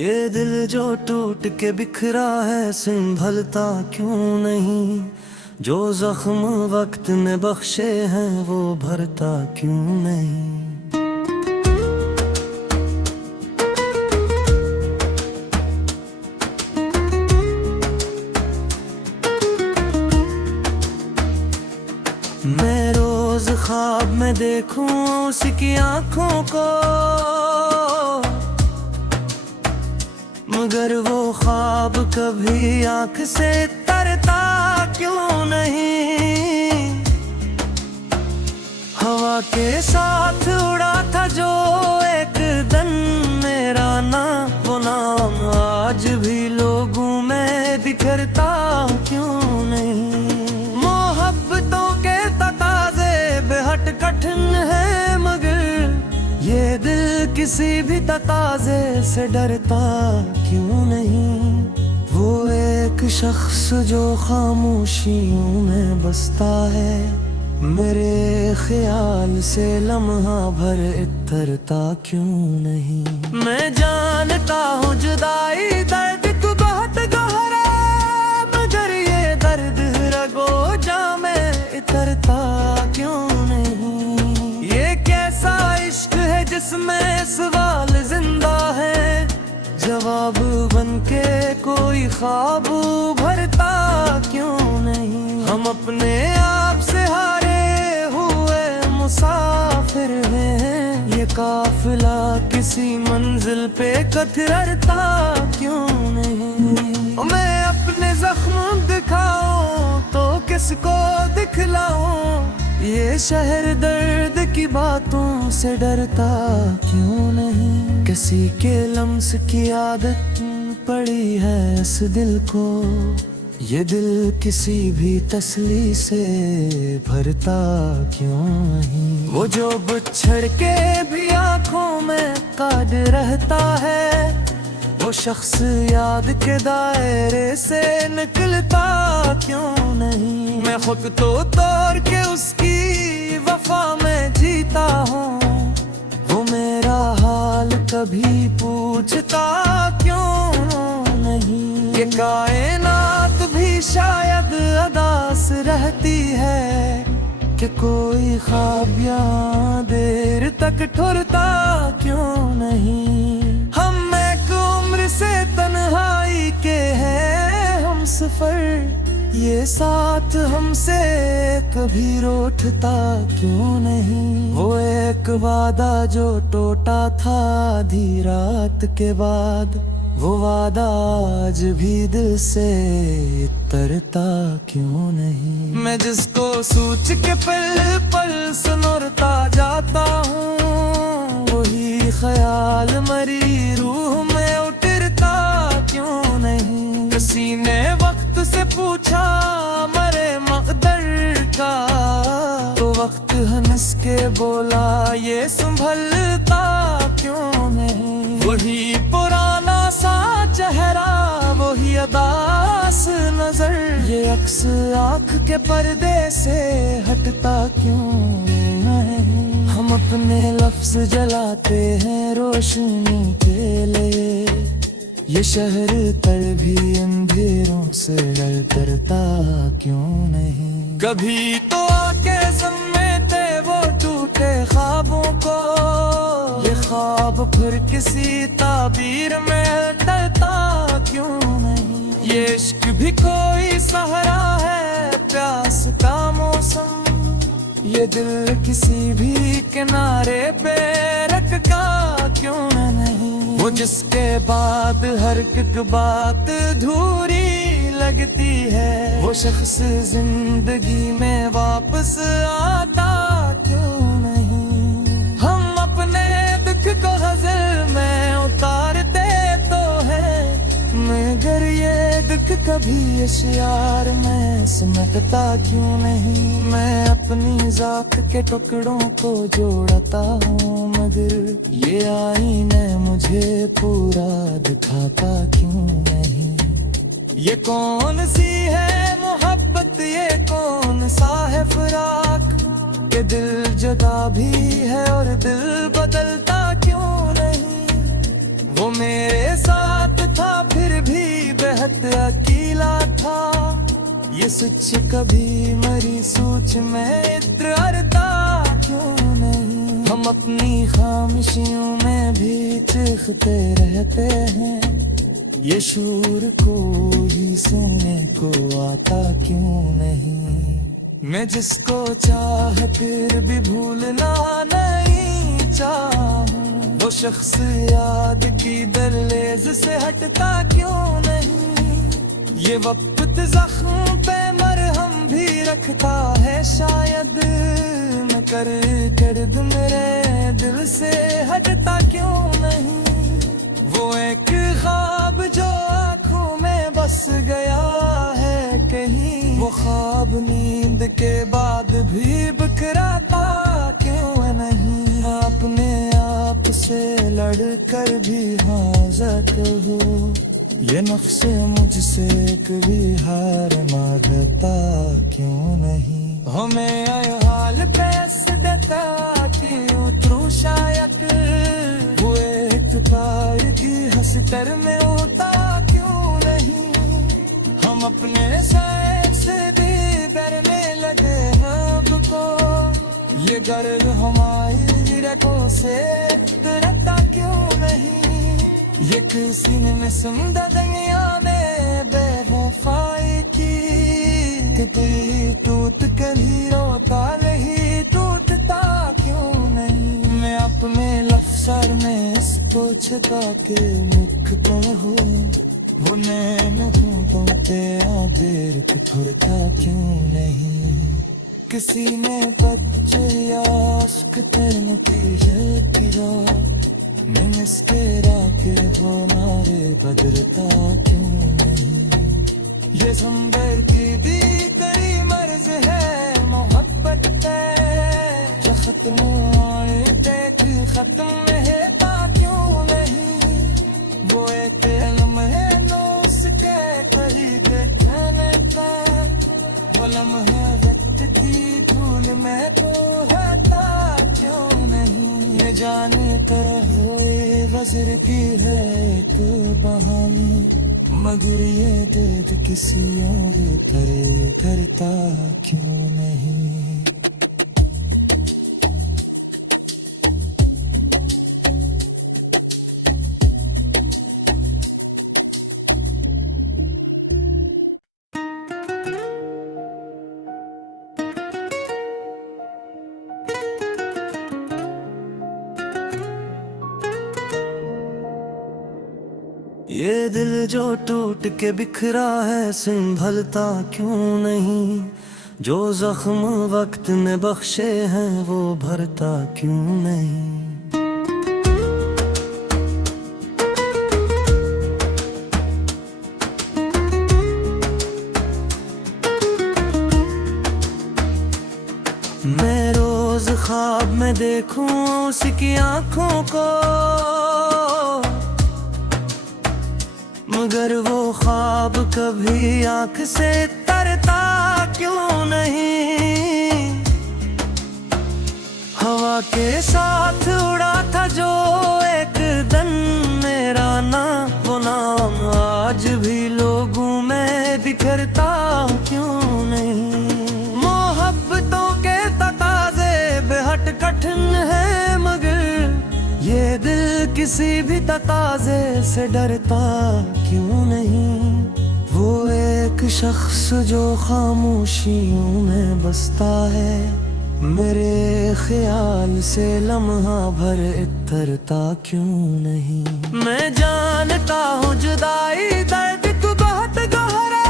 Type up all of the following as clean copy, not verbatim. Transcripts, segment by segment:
ये दिल जो टूट के बिखरा है संभलता क्यों नहीं। जो जख्म वक्त ने बख्शे हैं वो भरता क्यों नहीं। मैं रोज ख्वाब में देखूं उसकी आंखों को, मगर वो ख्वाब कभी आंख से तरता क्यों नहीं। हवा के साथ उड़ा था जो एक दिन मेरा नाम, वो नाम आज भी लोगों में बिखरता क्यों नहीं। मोहब्बतों के तकाज़े बेहद कठिन है, मगर ये दिल किसी भी तकाज़े से डरता क्यों नहीं। वो एक शख्स जो खामोशियों में बसता है, मेरे ख्याल से लम्हा भर इतरता क्यों नहीं। मैं जानता हूँ जुदाई दर्द को बहुत गहरा, मगर ये दर्द रगो जा में इतरता क्यों नहीं। ये कैसा इश्क है जिसमें सवाल जिंदा है, जवाब बनके कोई ख्वाब भरता क्यों नहीं। हम अपने आप से हारे हुए मुसाफिर हैं, ये काफिला किसी मंजिल पे कतरता क्यों नहीं। मैं अपने जख्म दिखाऊं तो किसको दिखलाऊं, ये शहर दर्द की बातों से डरता क्यों नहीं। किसी के लम्स की आदत पड़ी है इस दिल को, ये दिल किसी भी तसली से भरता क्यों नहीं। वो जो बिछड़ के भी आंखों में काद रहता है, वो शख्स याद के दायरे से निकलता क्यों नहीं। मैं खुद तो तोड़ के उसकी वफा में जीता हूँ, वो मेरा हाल कभी पूछता क्यों नहीं। ये कायनात भी शायद अदास रहती है कि कोई ख्वाब यहाँ देर तक ठुरता क्यों नहीं। हम एक उम्र से तन्हाई के हैं हम सफर, ये साथ हमसे कभी रूठता क्यों नहीं। वो एक वादा जो टूटा था आधी रात के बाद, वो वादा आज भी दिल से तरता क्यों नहीं। मैं जिसको सोच के पल पल सुनरता जाता हूँ, वही ख्याल मरी रूह में उतरता क्यों नहीं। किसी ने वक्त से पूछा मरे मकदर का, तो वक्त हंस के बोला ये संभलता क्यों नहीं। वही पुराना सा चेहरा, वही अदास नजर, ये अक्स आँख के पर्दे से हटता क्यों नहीं। हम अपने लफ्ज जलाते हैं रोशनी के लिए, ये शहर तर भी अंधेरों से डरता क्यों नहीं। कभी तो आके समेटे वो टूटे ख्वाबों को, ये ख्वाब फिर किसी ताबीर में टलता क्यों नहीं। ये इश्क भी कोई सहारा है प्यास का मौसम, ये दिल किसी भी किनारे पे रखता क्यों नहीं। वो जिसके बाद हर एक बात अधूरी लगती है, वो शख्स जिंदगी में वापस आता क्यों नहीं। हम अपने दुख को गज़ल में उतारते तो है, मगर ये दुख कभी अशियार में सिमटता क्यों नहीं। मैं अपनी ज़ात के टुकड़ों को जोड़ता हूँ, मगर ये आईने मुझे पूरा दिखाता क्यों नहीं। ये कौन सी है मोहब्बत, ये कौन सा है फराक, के दिल जुदा भी है और दिल बदलता क्यों नहीं। वो मेरे साथ था फिर भी बेहद अकेला था। ये सच कभी मरी सोच में इत्र अरता क्यों नहीं। हम अपनी खामोशियों में भी चीखते रहते हैं। ये शोर कोई सुनने को आता क्यों नहीं। मैं जिसको चाह फिर भी भूलना नहीं चाहूं। वो शख्स याद की दहलीज से हटता क्यों नहीं। ये वक्त जख्म पे मरहम भी रखता है शायद। न कर दर्द मेरे दिल से हटता क्यों नहीं। वो एक ख्वाब जो आँखों में बस गया है कहीं। वो ख्वाब नींद के बाद भी बिखराता क्यों नहीं। अपने आप से लड़कर भी हाज़त हो। ये नफ्स मुझसे कभी हार मारता क्यों नहीं। हमें आए हाल पैस देता कि उतरू शायद। वो एक पार की हंसकर में होता क्यों नहीं। हम अपने साए से भी डरने लगे अब को। ये गर्व हमारी रगों से डरता क्यों नहीं। ये किसी ने सुंदर दुनिया में बेवफाई की। कभी टूट कर ही रोता नहीं टूटता क्यों नहीं। मैं अपने लफ्ज़र में इसको छिपा के मुख हो। वो नैन होंठों पे आदर ठुरता क्यों नहीं। किसी ने बच्चे या आशिक करने की किया। मैं मुस्कुरा के वो नारे बदलता क्यों नहीं। ये ज़ंबर की दी तेरी मर्ज़ है मोहब्बत है। जो खत्म होने तक खत्म रहता क्यों नहीं। वो एक लम्हे नो उसके कहीं देखने का। वो लम्हा वक्त की धूल में तो रहता क्यों नहीं। ये जाने तरह हुए वज़र की है तो बहानी। मगर ये दर्द किसी और पर करता क्यों नहीं। ये दिल जो टूट के बिखरा है संभलता क्यों नहीं। जो जख्म वक्त ने बख्शे हैं वो भरता क्यों नहीं। मैं रोज ख्वाब में देखूं उसकी आंखों को। मगर वो ख्वाब कभी आंख से तरता क्यों नहीं। हवा के साथ उड़ा था जो एक दिन मेरा नाम। वो नाम आज भी लोगों में बिखरता क्यों नहीं। मोहब्बतों के तकाज़े बेहद कठिन है मगर ये दिल किसी भी तकाज़े से डरता क्यों नहीं। वो एक शख्स जो खामोशियों में बसता है। मेरे ख्याल से लम्हा भर इतरता क्यों नहीं। मैं जानता हूँ जुदाई दर्द को बहुत गहरा।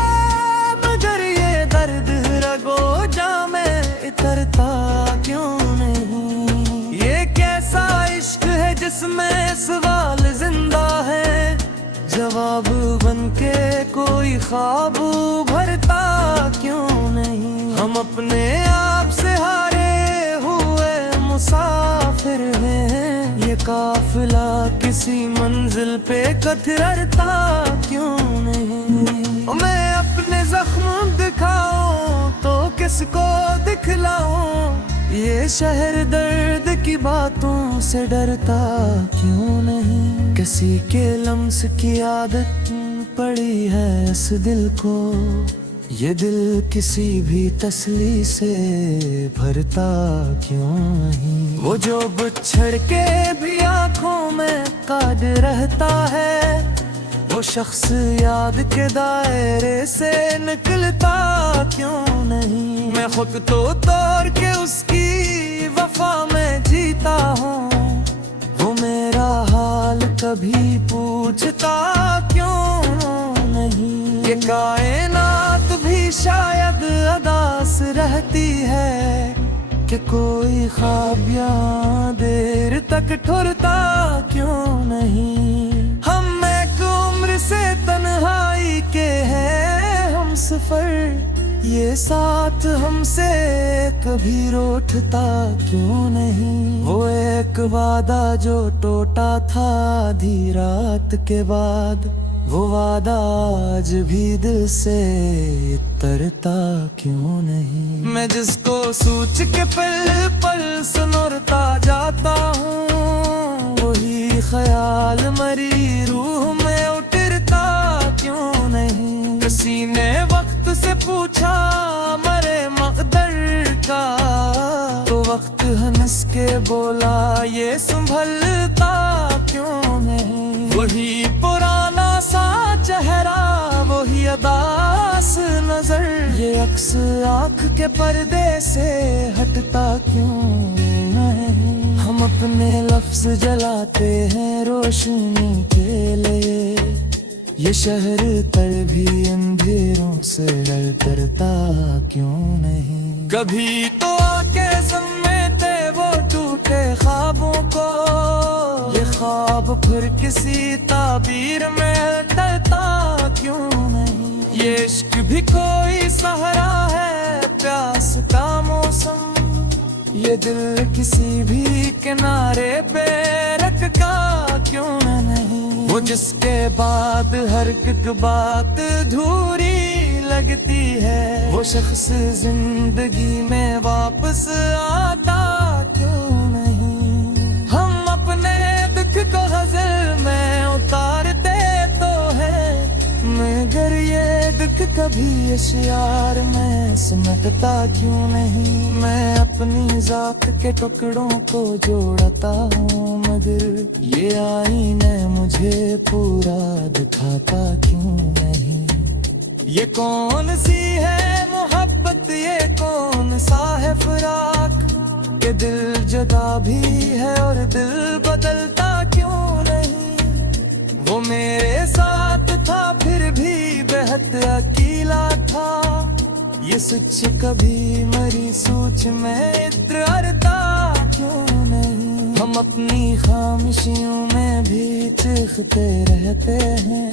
मगर ये दर्द रगो जा में इतरता क्यों नहीं। ये कैसा इश्क है जिसमें सवाल जिंदा है। जवाब बनके कोई ख्वाब भरता क्यों नहीं। हम अपने आप से हारे हुए मुसाफिर हैं। ये काफिला किसी मंजिल पे कतरता क्यों नहीं। मैं अपने जख्म दिखाऊं तो किसको दिखलाऊं। ये शहर दर्द की बातों से डरता क्यों नहीं। किसी के लम्स की आदत पड़ी है इस दिल को, ये दिल किसी भी तसली से भरता क्यों नहीं। वो जो बिछड़ के भी आंखों में काद रहता है, वो शख्स याद के दायरे से निकलता क्यों नहीं। मैं खुद तो तोड़ के उसकी वफा में जीता हूँ, वो मेरा हाल कभी पूछता क्यों नहीं। ये कायनात भी शायद अदास रहती है कि कोई ख्वाब यहाँ देर तक ठुरता क्यों नहीं। हम एक उम्र से तन्हाई के हैं हम सफर, ये साथ हमसे कभी रूठता क्यों नहीं। वो एक वादा जो टूटा था आधी रात के बाद, वो वादा आज भी दिल से तरता क्यों नहीं। मैं जिसको सोच के पल पल सुनरता जाता हूँ, वही ख्याल मरी रूह में उतरता क्यों नहीं। किसी ने वक्त से पूछा मरे मकदर का, तो वक्त हंस के बोला ये संभलता क्यों नहीं। वही पुराना सा चेहरा, वही अदास नजर, ये अक्स आँख के पर्दे से हटता क्यों नहीं। हम अपने लफ्ज जलाते हैं रोशनी के लिए, ये शहर तर भी अंधेरों से डरता क्यों नहीं। कभी तो आके समेटे वो टूटे ख्वाबों को, ये ख्वाब फिर किसी ताबीर में टलता क्यों नहीं। ये इश्क भी कोई सहारा है प्यास का मौसम, ये दिल किसी भी किनारे पे रखता क्यों नहीं। वो जिसके बाद हर एक बात अधूरी लगती है, वो शख्स जिंदगी में वापस आता क्यों नहीं। हम अपने दुख को गज़ल में उतारते तो है, मगर ये दुख कभी अशियार में सिमटता क्यों नहीं। मैं अपनी जात के टुकड़ों को जोड़ता हूँ, मगर ये आईने मुझे पूरा दिखाता क्यों नहीं। ये कौन सी है मोहब्बत, ये कौन सा है फराक, के दिल जुदा भी है और दिल बदलता क्यों नहीं। वो मेरे साथ था फिर भी बेहद अकेला था, ये सच कभी मरी सोच में इतरता क्यों नहीं। हम अपनी खामोशियों में भी चीखते रहते हैं,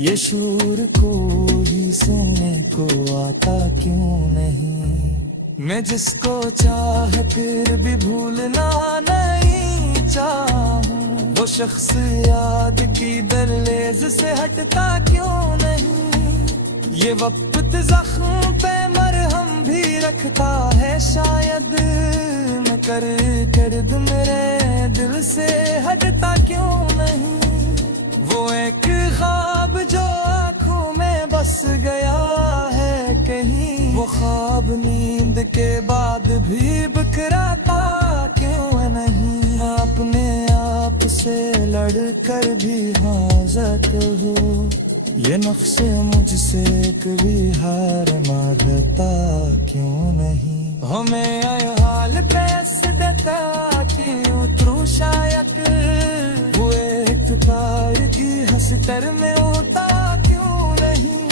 ये शूर को ही सुनने को आता क्यों नहीं। मैं जिसको चाह फिर भी भूलना नहीं चाहूं, वो शख्स याद की दहलीज से हटता क्यों नहीं। ये वक्त जख्म पे मरहम भी रखता है शायद, मैं कर दर्द मेरे दिल से हटता क्यों नहीं। वो एक ख्वाब जो आँखों में बस गया है कहीं, वो ख्वाब नींद के बाद भी बिखराता क्यों नहीं। अपने आप से लड़कर भी हाज़त हो, ये नफ्स मुझसे कभी हार मारता क्यों नहीं। हमें आए हाल पैस देता कि उतरू शायद, वो एक प्यार की हंसतर में होता क्यों नहीं।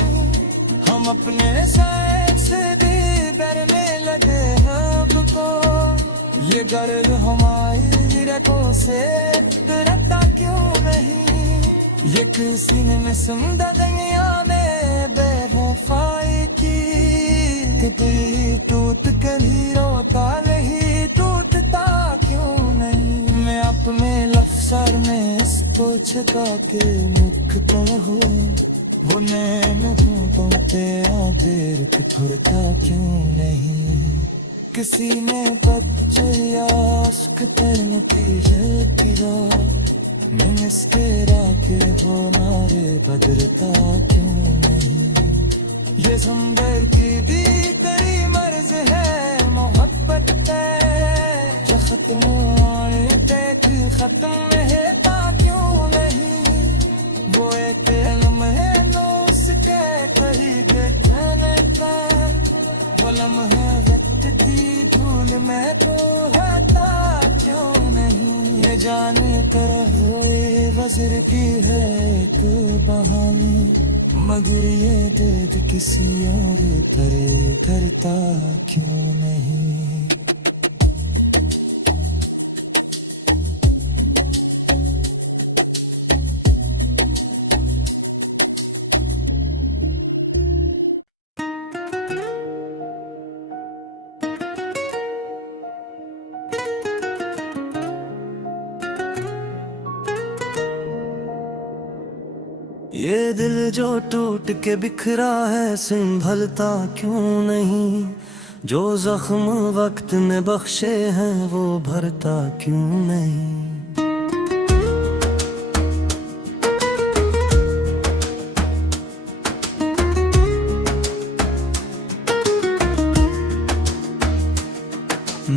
हम अपने साथ से भी डरने लगे हैं को, ये गर्व हमारी रगों से डरता क्यों नहीं। ये किसी ने में सुंदर दुनिया में बेवफाई की, कि टूट कर ही रोता नहीं टूटता क्यों नहीं। मैं अपने लफ्ज़र में इसको छुपा के मुख हो, वो नैन हूँ तो तेरा देर ठुरता क्यों नहीं। किसी ने बच्चे या आश्क तेरे पीछे किया मैं इसके राके हो नारे बदलता क्यों नहीं। ये संभल की दी तेरी मर्ज है मोहब्बत है खत्म आने तक खत्म है ता क्यों नहीं। वो एक लम्हे नो उसके कहीं देखने का वो लम्हा वक्त की धूल में तो हटा क्यों नहीं। ये जाने कर हुए वज़र की है तो बहानी मगर ये दर्द किसी और पर करता क्यों नहीं। ये दिल जो टूट के बिखरा है संभलता क्यों नहीं। जो जख्म वक्त ने बख्शे हैं वो भरता क्यों नहीं।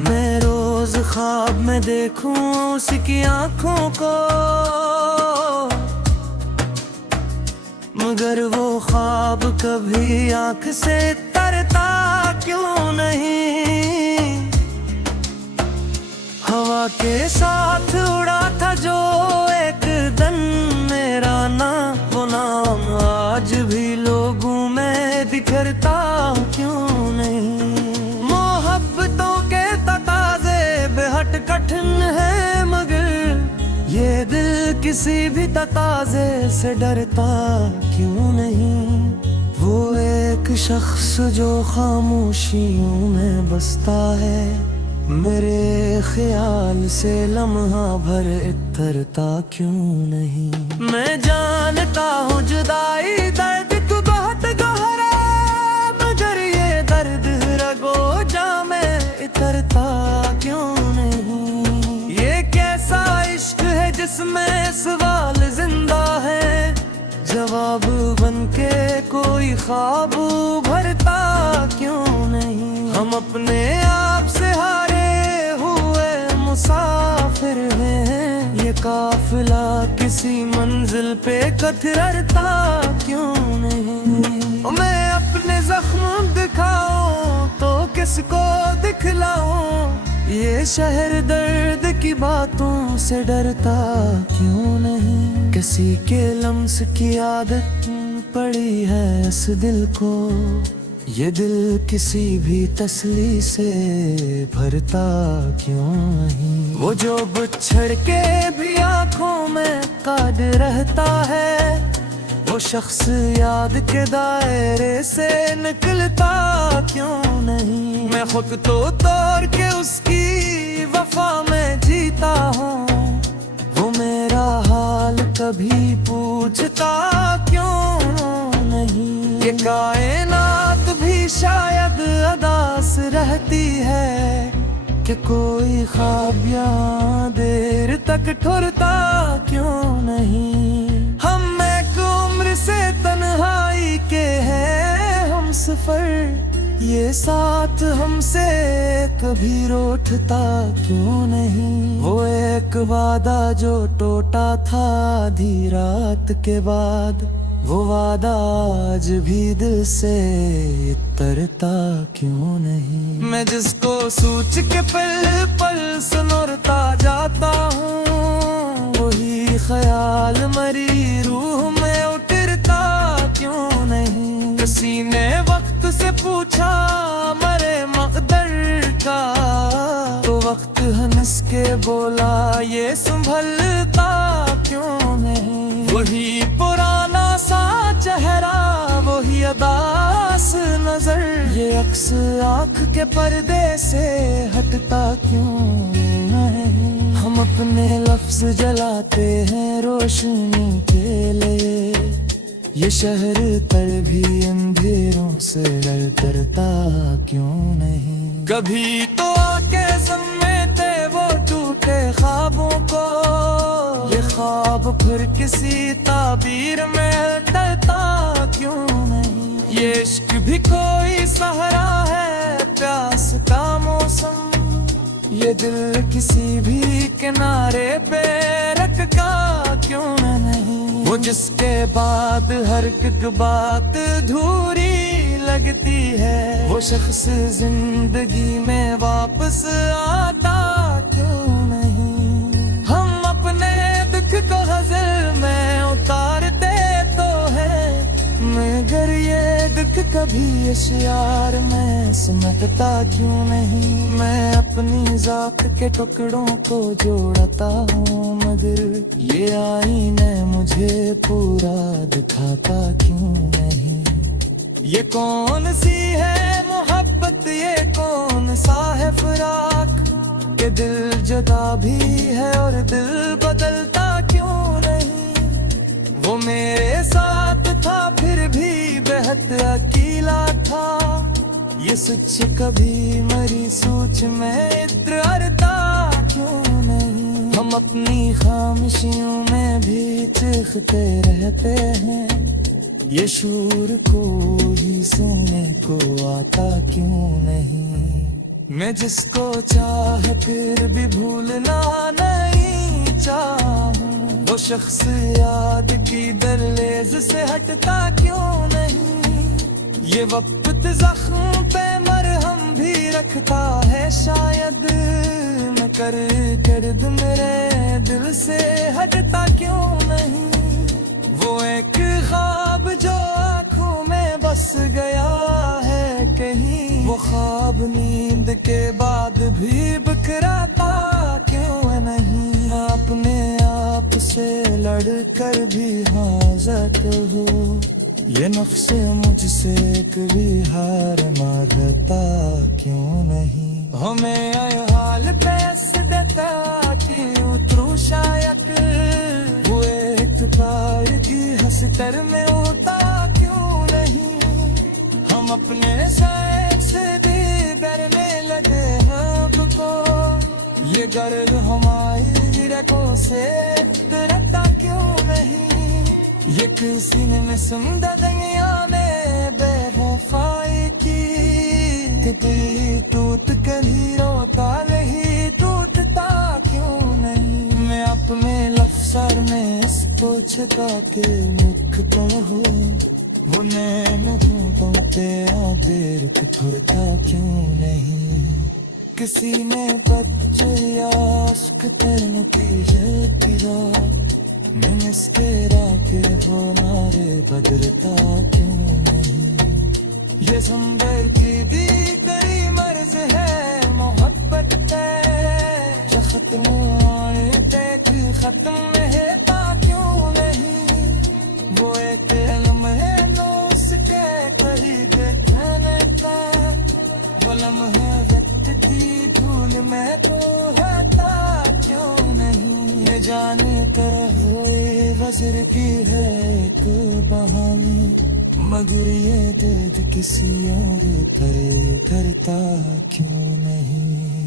मैं रोज ख्वाब में देखूं उसकी आंखों को मगर वो ख्वाब कभी आंख से तरता क्यों नहीं। हवा के साथ उड़ा था जो एक दिन मेरा नाम वो नाम आज भी लोगों में बिखरता क्यों नहीं। मोहब्बतों के तकाज़े बेहद कठिन है मगर ये दिल किसी भी तकाज़े से डरता क्यों नहीं। वो एक शख्स जो खामोशियों में बसता है मेरे ख्याल से लम्हा भर इतरता क्यों नहीं। मैं जानता हूँ जुदाई दर्द तो बहुत गहरा मगर ये दर्द रगो जा में इतरता क्यों नहीं। ये कैसा इश्क है जिसमें सवाल जिंदा है जवाब बनके कोई ख्वाब भरता क्यों नहीं। हम अपने आप से हारे हुए मुसाफिर हैं ये काफिला किसी मंजिल पे कतरता क्यों नहीं। मैं अपने जख्म दिखाऊं तो किसको दिखलाऊं ये शहर दर्द की बातों से डरता क्यों नहीं। किसी के लम्स की आदत पड़ी है इस दिल को ये दिल किसी भी तसली से भरता क्यों नहीं। वो जो बिछड़ के भी आंखों में काद रहता है वो शख्स याद के दायरे से निकलता क्यों नहीं। मैं खुद तो तोड़ के उसकी वफा में जीता हूँ वो मेरा हाल कभी पूछता क्यों नहीं। ये कायनात भी शायद अदास रहती है कि कोई ख्वाब यहाँ देर तक ठुरता क्यों नहीं। हम एक उम्र से तन्हाई के हैं हम सफर ये साथ हमसे कभी रूठता क्यों नहीं। वो एक वादा जो टूटा था आधी रात के बाद वो वादा आज भी दिल से तरता क्यों नहीं। मैं जिसको सोच के पल पल सुनरता जाता हूँ वही ख्याल मरी रूह में उतरता क्यों नहीं। किसी ने वक्त से पूछा मरे मकदर का तो वक्त हंस के बोला ये संभलता क्यों नहीं। वही पुराना सा चेहरा वही अदास नजर ये अक्स आँख के पर्दे से हटता क्यों नहीं। हम अपने लफ्ज जलाते हैं रोशनी के लिए ये शहर पर भी अंधेरों से डरता क्यों नहीं। कभी तो आके समेटे वो टूटे ख्वाबों को, ये ख्वाब फिर किसी ताबीर में टलता क्यों नहीं। ये इश्क भी कोई सहारा है प्यास का मौसम, ये दिल किसी भी किनारे पे रखा क्यों नहीं। वो जिसके बाद हर एक बात अधूरी लगती है, वो शख्स जिंदगी में वापस आता क्यों नहीं। हम अपने दुख को गज़ल में उतारते तो है, मगर ये दुख कभी अशआर में सिमटता क्यों नहीं। मैं अपनी ज़ात के टुकड़ों को जोड़ता हूँ, मगर ये आईने मुझे पूरा दिखाता क्यों नहीं। ये कौन सी है मोहब्बत, ये कौन सा है फराक, के दिल जुदा भी है और दिल बदलता क्यों नहीं। वो मेरे साथ था फिर भी बेहद अकेला था, ये सच कभी मरी सोच में इतरता क्यों नहीं। हम अपनी खामोशियों में भी चीखते रहते हैं, ये शूर को ही सुनने को आता क्यों नहीं। मैं जिसको चाह फिर भी भूलना नहीं चाहूं, वो शख्स याद की दहलीज से हटता क्यों नहीं। ये वक्त जख्म पे मरहम भी रखता है शायद, मैं कर दर्द मेरे दिल से हटता क्यों नहीं। वो एक ख्वाब जो आँखों में बस गया है कहीं, वो ख्वाब नींद के बाद भी बिखराता क्यों नहीं। अपने आप से लड़कर भी हाज़त हो, ये नफ्स मुझसे कभी हार मारता क्यों नहीं। हमें आए हाल पैस देता कि उतरू शायद, वो एक पार की हंसकर में होता क्यों नहीं। हम अपने साथ से भी डरने लगे हमको, ये गर्व हमारी रगों से डरता क्यों नहीं। ये किसी ने में सुंदर दुनिया में बेवफाई की, कि टूट कर ही रोता नहीं टूटता क्यों नहीं। मैं अपने लफ्ज़र में इस पूछता के मुख तुम हो, वो नैन हो तेरा देर ठुरता क्यों नहीं। किसी ने बच्चे या आशिक करने की है, मैं इसके राके हो नारे बदलता क्यों नहीं। ये संभल की दी तेरी मर्ज है मोहब्बत है, जो खत्म होने तक खत्म रहता क्यों नहीं। वो एक लम्हे नो उसके करीब कहने का, वो लम्हे वक्त की धूल में तो रहता क्यों नहीं। ये जाने तरह हुए वज़र की है एक बहानी, मगर ये दर्द किसी और पर करता क्यों नहीं।